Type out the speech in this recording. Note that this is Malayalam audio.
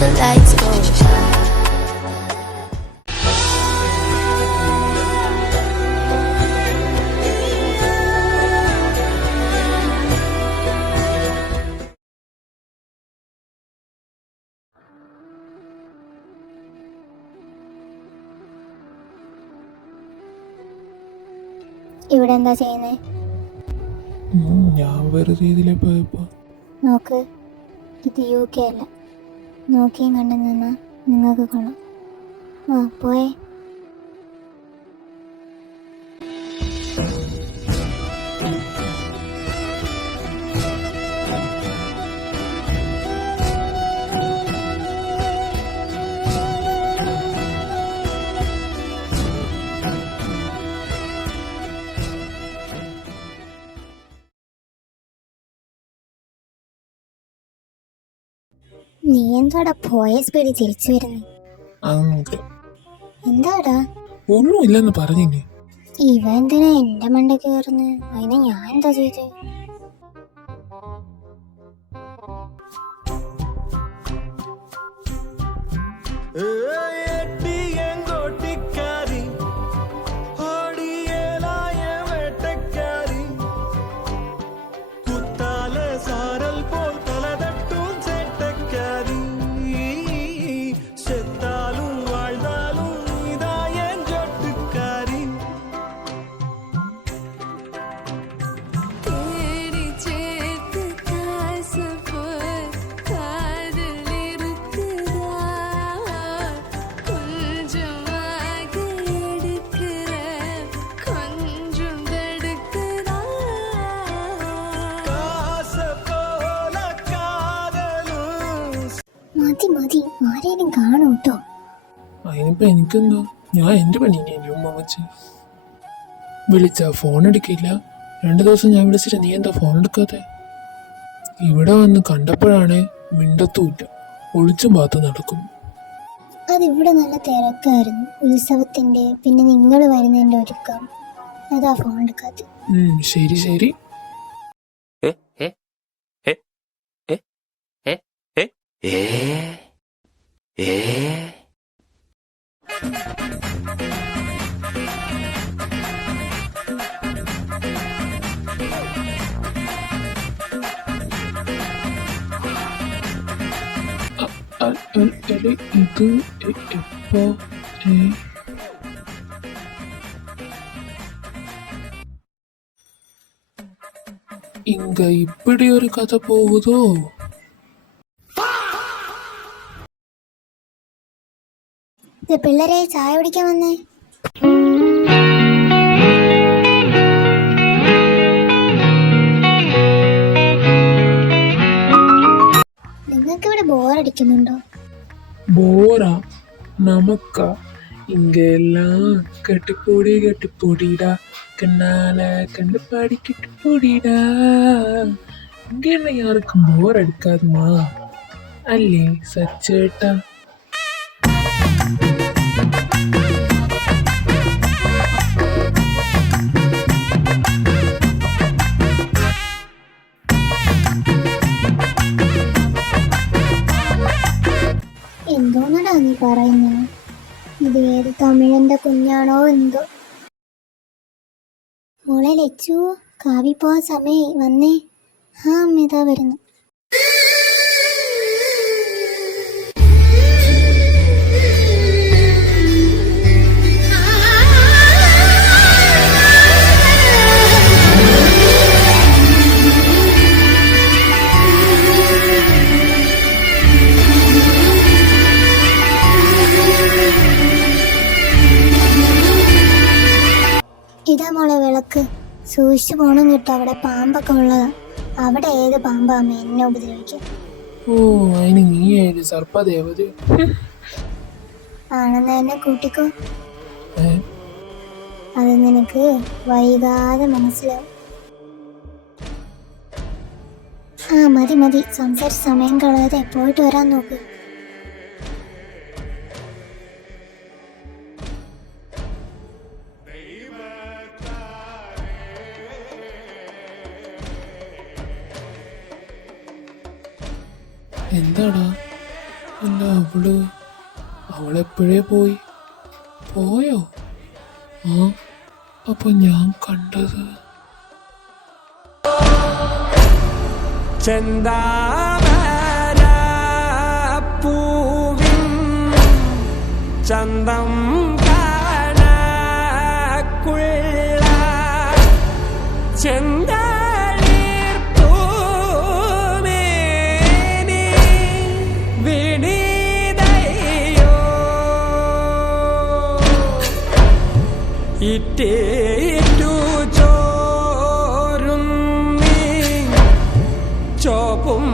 the lights go out. ഇവിടെ എന്താ ചെയ്യുന്നേ? ഞാൻ വെറുതെ ഇതിലെ പോയപ്പോ. നോക്ക്, ഇത് UK അല്ല. നോക്കിയും കണ്ടു നിന്നാ നിങ്ങൾക്ക് കൊള്ളാം. പോയേ. നീ എന്താടാ പോയ സ്പീഡിൽ തിരിച്ചു വരുന്നേ? അതൊന്നുമില്ല. എന്താടാ? ഒന്നുമില്ലെന്ന് പറഞ്ഞില്ലേ. ഇവ എന്തിനാ എന്റെ മണ്ട കയറുന്നത്? അതിന് ഞാൻ എന്താ ചെയ്തേ? മതി, ആരേലും കാണും കേട്ടോ. അതിനിപ്പോ എനിക്കെന്താ? ഞാൻ എന്റെ പണി ഉമ്മ വെച്ച് വിളിച്ച ഫോൺ എടുക്കില്ല. 2 ദിവസം ഞാൻ വിളിച്ചിട്ട് നീ എന്താ ഫോൺ എടുക്കാതെ? ഇവിടെ വന്ന് കണ്ടപ്പോഴാണ് മിണ്ടത്തുമില്ല, ഒളിച്ചും പാത്ത് നടക്കും. അതിവിടെ നല്ല തിരക്കായിരുന്നു, ഉത്സവത്തിന്റെ. പിന്നെ നിങ്ങൾ വരുന്നതിന്റെ ഒരുക്കം, അതാ ഫോൺ എടുക്കാത്ത. ശരി ശരി. ഇത് എപ്പോ? இங்க இப்படி ஒரு கதை போகுதோ? പിള്ളേരെ ചായ കുടിക്കാൻ വന്നേ. നിങ്ങൾക്ക് ഇവിടെ ബോറടിക്കുന്നുണ്ടോ? போரா நமக்கா? இங்க எல்லாம் கட்டுப்பொடி கட்டுப்பொடிடா, கண்ணால கண்டு பாடிக்கிட்டு பொடிடா. இங்க என்ன யாருக்கும் போர் அடிக்காதுமா? அல்லே சச்சேட்டா. എന്തോന്നടാ നീ പറയുന്നത്? ഇത് ഏത് തമിഴന്റെ കുഞ്ഞാണോ എന്തോ? മോളെ ലച്ചു, കാവി പോവാൻ സമയായി, വന്നേ. അമ്മ വരുന്നു. ഇതാ മോളെ വിളക്ക്, സൂക്ഷിച്ചു പോണം കേട്ടോ. അവിടെ പാമ്പൊക്കെ ഉള്ളതാ. അവിടെ ഏത് പാമ്പാ അമ്മ എന്നെ ഉപദ്രവിക്കും? അതിന് നീ ഏത് സർപ്പദേവത ആണെന്ന് തന്നെ കൂട്ടിക്കോ. അത് നിനക്ക് വൈകാതെ മനസ്സിലാവും. മതി സംസാരിച്ച് സമയം കളയാതെ പോയിട്ട് വരാൻ നോക്ക്. എന്താടാ? അല്ല അവളെപ്പോഴേ പോയോ? ആ, അപ്പൊ ഞാൻ കണ്ടത് പൂവിൻ ചന്തം കാണക്കുള്ള ചെന്തളിർപ്പൂമേനി വിണിതയോ ഇട്ടേറ്റു ചോരും നീ ചോപ്പും